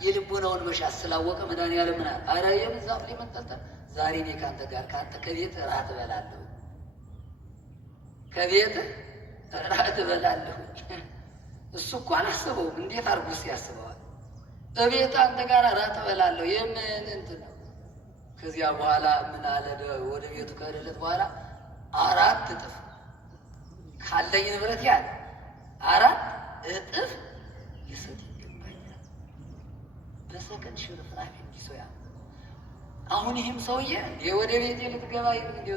የልቦናውን መሻት ስላወቀ መድኃኒዓለም ምን አለ? ኧረ የምን ዛፍ ላይ መንጠልጠል? ዛሬ እኔ ከአንተ ጋር ከቤት እራት እበላለሁ፣ ከቤት እራት እበላለሁ። እሱ እኮ አላሰበውም። እንዴት አድርጎስ ያስበዋል? እቤት አንተ ጋር እራት እበላለሁ የምን እንትን ነው? ከዚያ በኋላ ምን አለ? ወደ ቤቱ ከሄደለት በኋላ 4 እጥፍ ካለኝ ንብረት ያለ 4 እጥፍ ይሰጥ ይገባኛል። በሰከንድ ሽርፍራፊ እንዲሰው ያ አሁን ይህም ሰውዬ ወደ ቤቴ ልትገባ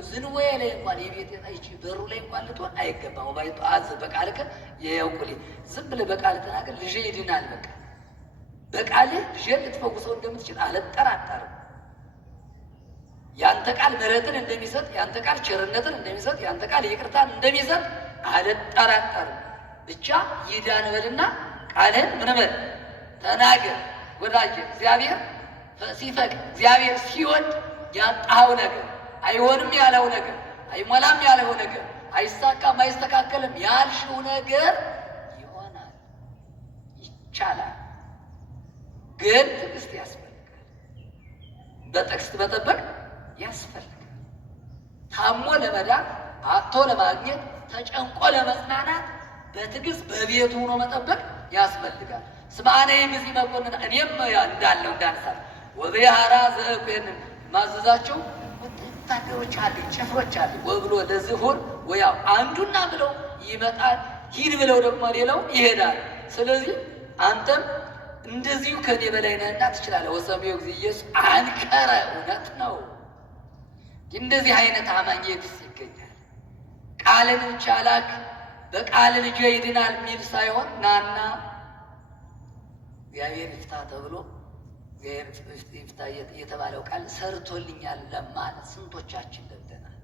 ዝንወዬ ላይ እንኳን የቤቴ አይቺ በሩ ላይ እንኳን ልትሆን አይገባም። ባይቶ አዝ በቃልከ የያውቁሊ ዝም ብለህ በቃል ተናገር፣ ልጄ ይድናል። በቃ በቃልህ ልጄን ልትፈውሰው እንደምትችል አልጠራጠርም። ያንተ ቃል ምሕረትን እንደሚሰጥ፣ ያንተ ቃል ቸርነትን እንደሚሰጥ፣ ያንተ ቃል ይቅርታን እንደሚሰጥ አልጠራጠርም። ብቻ ይዳን በልና ቃልህን ምን በል ተናገር። ወዳጄ እግዚአብሔር ሲፈቅድ እግዚአብሔር ሲወድ ያጣኸው ነገር አይሆንም ያለው ነገር አይሞላም ያለው ነገር አይሳካም አይስተካከልም ያልሽው ነገር ይሆናል፣ ይቻላል። ግን ትዕግስት ያስፈልጋል። በትዕግስት መጠበቅ ያስፈልጋል። ታሞ ለመዳን አጥቶ ለማግኘት ተጨንቆ ለመጽናናት በትዕግስት በቤቱ ሆኖ መጠበቅ ያስፈልጋል። ስማኔ ጊዜ መኮንን እኔም እንዳለው እንዳንሳል ወበያራ ዘእኩን ማዘዛቸው ወታደሮች አሉ፣ ጭፍሮች አሉ። ወብሎ ለዝሁር ወያው አንዱና ብለው ይመጣል፣ ሂድ ብለው ደግሞ ሌላው ይሄዳል። ስለዚህ አንተም እንደዚሁ ከኔ በላይ ነህና ትችላለህ። ወሰሚው ጊዜ ኢየሱስ አንከረ እውነት ነው። እንደዚህ አይነት አማኝ የትስ ይገኛል? ቃልን ብቻ ላክ በቃል ልጅ ይድናል የሚል ሳይሆን ናና እግዚአብሔር ይፍታ ተብሎ እግዚአብሔር ይፍታ የተባለው ቃል ሰርቶልኛል ለማለት ስንቶቻችን ለምደናል።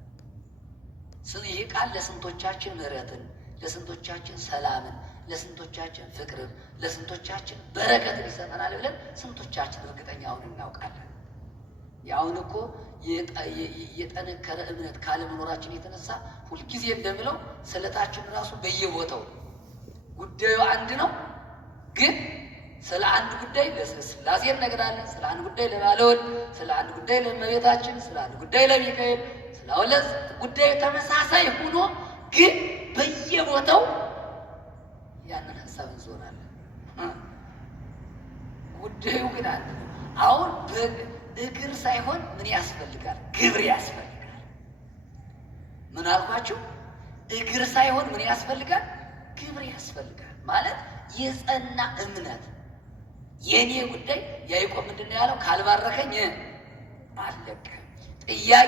ይህ ቃል ለስንቶቻችን ምሕረትን፣ ለስንቶቻችን ሰላምን፣ ለስንቶቻችን ፍቅርን፣ ለስንቶቻችን በረከትን ይሰጠናል ብለን ስንቶቻችን እርግጠኛ አሁን እናውቃለን? ያሁን እኮ የጠነከረ እምነት ካለመኖራችን የተነሳ ሁልጊዜ እንደምለው ስለታችን ራሱ በየቦታው ጉዳዩ አንድ ነው፣ ግን ስለ አንድ ጉዳይ ለሥላሴ እነግራለን፣ ስለ አንድ ጉዳይ ለባለወልድ፣ ስለ አንድ ጉዳይ ለእመቤታችን፣ ስለ አንድ ጉዳይ ለሚካኤል፣ ስለ ሁለት ጉዳይ ተመሳሳይ ሆኖ ግን በየቦታው ያንን ሀሳብ እንዞራለን። ጉዳዩ ግን አንድ ነው። አሁን እግር ሳይሆን ምን ያስፈልጋል? ግብር ያስፈልጋል። ምን አልኳችሁ? እግር ሳይሆን ምን ያስፈልጋል? ግብር ያስፈልጋል። ማለት የጸና እምነት። የኔ ጉዳይ ያዕቆብ ምንድን ነው ያለው? ካልባረከኝ አለቀ። ጥያቄ